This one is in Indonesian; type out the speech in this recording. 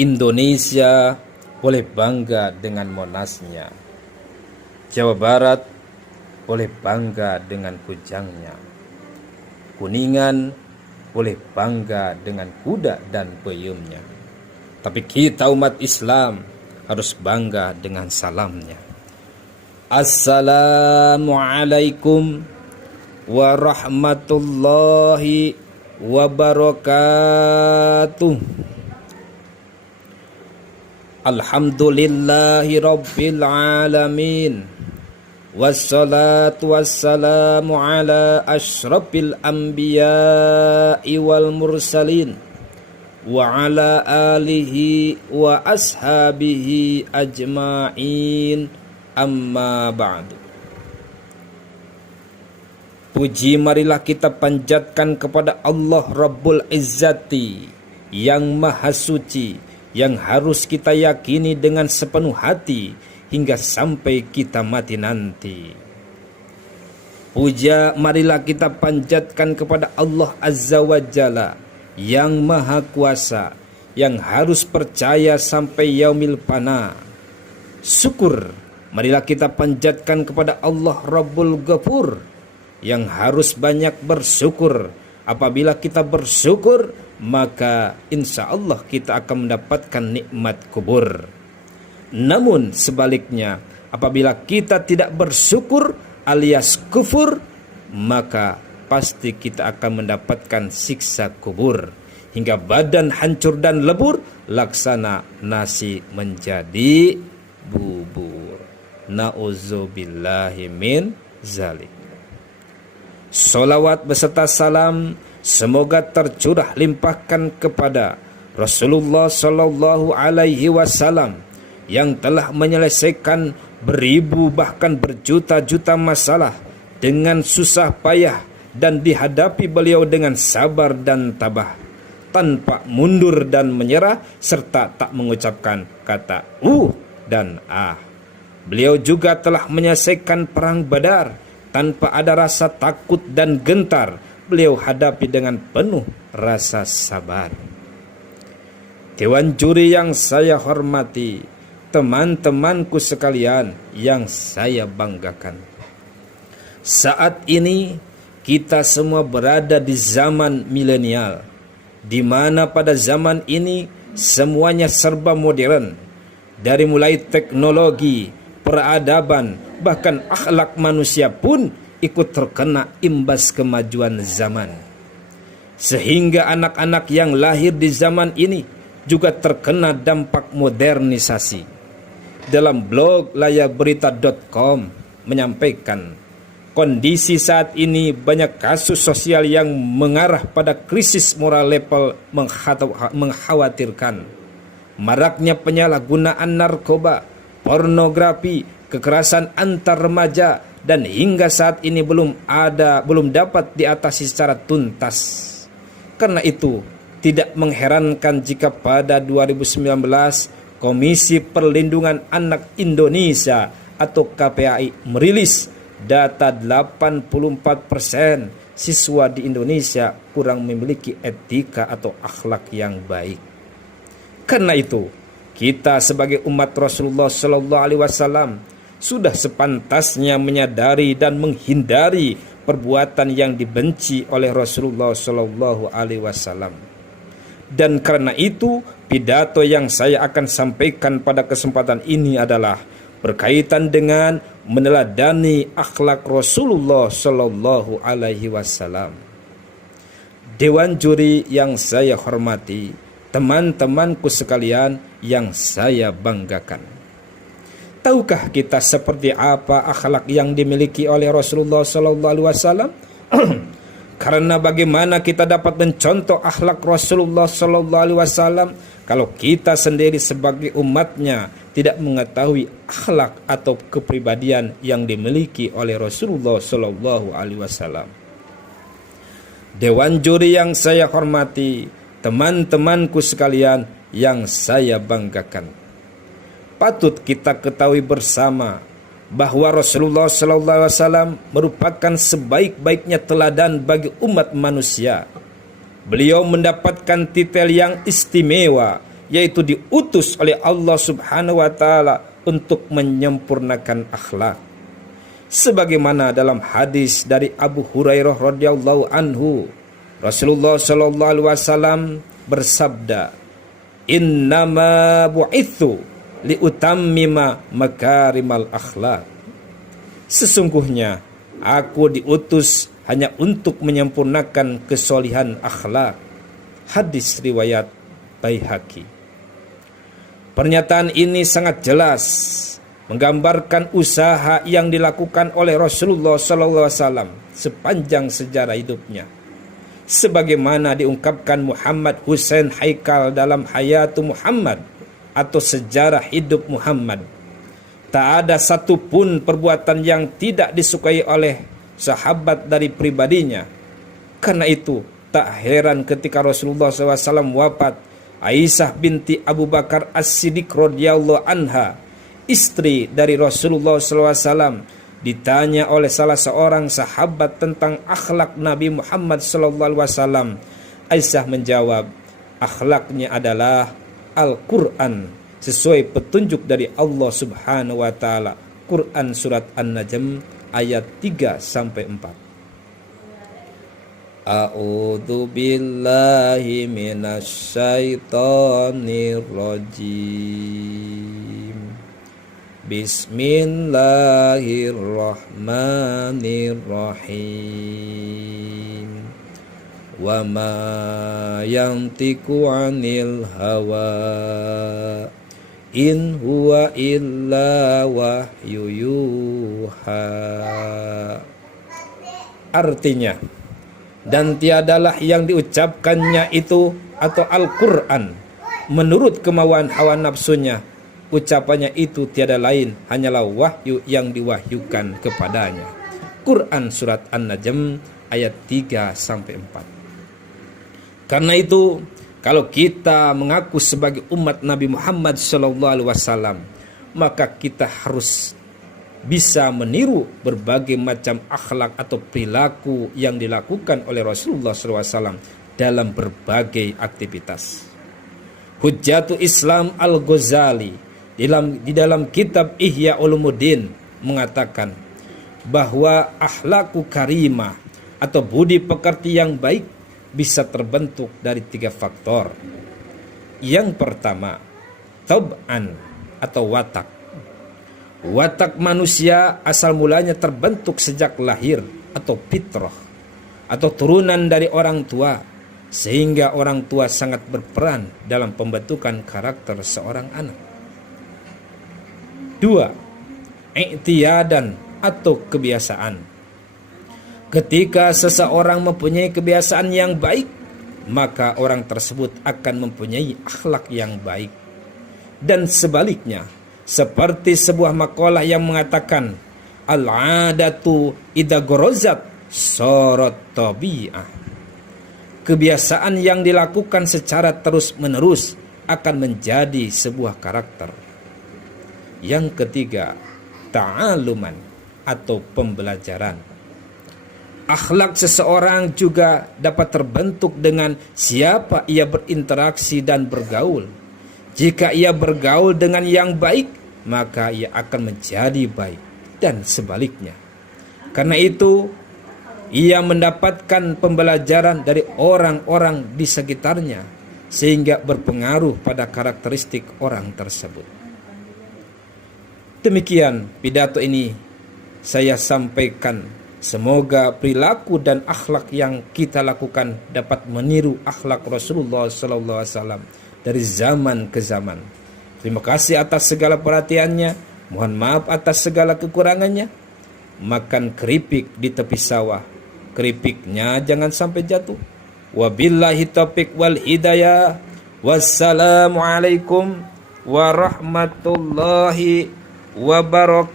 Indonesia boleh bangga dengan Monasnya. Jawa Barat boleh bangga dengan Kujangnya. Kuningan boleh bangga dengan kuda dan peyemnya. Tapi kita umat Islam harus bangga dengan salamnya. Assalamualaikum warahmatullahi wabarakatuh. Alhamdulillahi rabbil alamin. Wassalatu wassalamu ala asyrafil anbiya'i wal mursalin wa ala alihi wa ashabihi ajma'in, amma ba'du. Puji marilah kita panjatkan kepada Allah Rabbul Izzati yang maha suci, yang harus kita yakini dengan sepenuh hati hingga sampai kita mati nanti. Puja marilah kita panjatkan kepada Allah Azza wa Jalla yang maha kuasa, yang harus percaya sampai yaumil fana. Syukur marilah kita panjatkan kepada Allah Rabbul Ghafur yang harus banyak bersyukur. Apabila kita bersyukur, maka insya Allah kita akan mendapatkan nikmat kubur. Namun sebaliknya, apabila kita tidak bersyukur alias kufur, maka pasti kita akan mendapatkan siksa kubur hingga badan hancur dan lebur laksana nasi menjadi bubur. Na'udzubillahi min zalik. Salawat beserta salam semoga tercurah limpahkan kepada Rasulullah Sallallahu Alaihi Wasallam yang telah menyelesaikan beribu bahkan berjuta-juta masalah dengan susah payah, dan dihadapi beliau dengan sabar dan tabah, tanpa mundur dan menyerah, serta tak mengucapkan kata dan ah. Beliau juga telah menyelesaikan perang Badar tanpa ada rasa takut dan gentar. Beliau hadapi dengan penuh rasa sabar. Dewan juri yang saya hormati, teman-temanku sekalian yang saya banggakan, saat ini kita semua berada di zaman milenial, di mana pada zaman ini semuanya serba modern. Dari mulai teknologi, peradaban, bahkan akhlak manusia pun ikut terkena imbas kemajuan zaman. Sehingga anak-anak yang lahir di zaman ini juga terkena dampak modernisasi. Dalam blog layarberita.com menyampaikan, kondisi saat ini banyak kasus sosial yang mengarah pada krisis moral level mengkhawatirkan. Maraknya penyalahgunaan narkoba, pornografi, kekerasan antar remaja, dan hingga saat ini belum dapat diatasi secara tuntas. Karena itu tidak mengherankan jika pada 2019 Komisi Perlindungan Anak Indonesia atau KPAI merilis data 84% siswa di Indonesia kurang memiliki etika atau akhlak yang baik. Karena itu, kita sebagai umat Rasulullah Sallallahu Alaihi Wasallam sudah sepantasnya menyadari dan menghindari perbuatan yang dibenci oleh Rasulullah Sallallahu Alaihi Wasallam. Dan karena itu, pidato yang saya akan sampaikan pada kesempatan ini adalah berkaitan dengan meneladani akhlak Rasulullah Sallallahu Alaihi Wasallam. Dewan juri yang saya hormati, teman-temanku sekalian yang saya banggakan, tahukah kita seperti apa akhlak yang dimiliki oleh Rasulullah Sallallahu Alaihi Wasallam? Karena bagaimana kita dapat mencontoh akhlak Rasulullah Sallallahu Alaihi Wasallam kalau kita sendiri sebagai umatnya tidak mengetahui akhlak atau kepribadian yang dimiliki oleh Rasulullah Sallallahu Alaihi Wasallam. Dewan juri yang saya hormati, teman-temanku sekalian yang saya banggakan, patut kita ketahui bersama bahwa Rasulullah SAW merupakan sebaik-baiknya teladan bagi umat manusia. Beliau mendapatkan titel yang istimewa, yaitu diutus oleh Allah Subhanahu wa taala untuk menyempurnakan akhlak. Sebagaimana dalam hadis dari Abu Hurairah radhiyallahu anhu, Rasulullah sallallahu alaihi wasallam bersabda, "Innama bu'itsu liutammima makarimal akhlak." Sesungguhnya aku diutus hanya untuk menyempurnakan kesolihan akhlak. Hadis riwayat Baihaqi. Pernyataan ini sangat jelas menggambarkan usaha yang dilakukan oleh Rasulullah SAW sepanjang sejarah hidupnya. Sebagaimana diungkapkan Muhammad Hussein Haikal dalam Hayatu Muhammad atau Sejarah Hidup Muhammad. Tak ada satupun perbuatan yang tidak disukai oleh sahabat dari pribadinya. Karena itu tak heran ketika Rasulullah SAW wafat, Aisyah binti Abu Bakar As-Siddiq radhiyallahu anha, istri dari Rasulullah SAW, ditanya oleh salah seorang sahabat tentang akhlak Nabi Muhammad SAW. Aisyah menjawab, akhlaknya adalah Al-Quran sesuai petunjuk dari Allah Subhanahu wa taala. Quran surat An-Najm ayat 3-4. A'udzu billahi minasyaitonir rajim. Bismillahirrahmanirrahim. Wa ma yantiqu 'anil hawa in huwa illa wahyu yuha. Artinya, dan tiadalah yang diucapkannya itu atau Al-Quran menurut kemauan hawa nafsunya. Ucapannya itu tiada lain hanyalah wahyu yang diwahyukan kepadanya. Quran surat An-Najm ayat 3-4. Karena itu, kalau kita mengaku sebagai umat Nabi Muhammad SAW, maka kita harus bisa meniru berbagai macam akhlak atau perilaku yang dilakukan oleh Rasulullah SAW dalam berbagai aktivitas. Hujjatul Islam Al-Ghazali di dalam kitab Ihya Ulumuddin mengatakan bahwa akhlaku karimah atau budi pekerti yang baik bisa terbentuk dari 3 faktor. Yang pertama, tab'an atau watak. Watak manusia asal mulanya terbentuk sejak lahir atau fitrah atau turunan dari orang tua, sehingga orang tua sangat berperan dalam pembentukan karakter seorang anak. 2. I'tiyadan atau kebiasaan. Ketika seseorang mempunyai kebiasaan yang baik, maka orang tersebut akan mempunyai akhlak yang baik. Dan sebaliknya, seperti sebuah makalah yang mengatakan, al-'adatu idza gorozat sorot tabi'ah. Kebiasaan yang dilakukan secara terus-menerus akan menjadi sebuah karakter. Yang ketiga, ta'aluman atau pembelajaran. Akhlak seseorang juga dapat terbentuk dengan siapa ia berinteraksi dan bergaul. Jika ia bergaul dengan yang baik, maka ia akan menjadi baik, dan sebaliknya. Karena itu, ia mendapatkan pembelajaran dari orang-orang di sekitarnya, sehingga berpengaruh pada karakteristik orang tersebut. Demikian pidato ini saya sampaikan. Semoga perilaku dan akhlak yang kita lakukan dapat meniru akhlak Rasulullah SAW dari zaman ke zaman. Terima kasih atas segala perhatiannya. Mohon maaf atas segala kekurangannya. Makan keripik di tepi sawah, keripiknya jangan sampai jatuh. Wabillahi taufiq wal hidayah. Wassalamualaikum warahmatullahi wabarakatuh.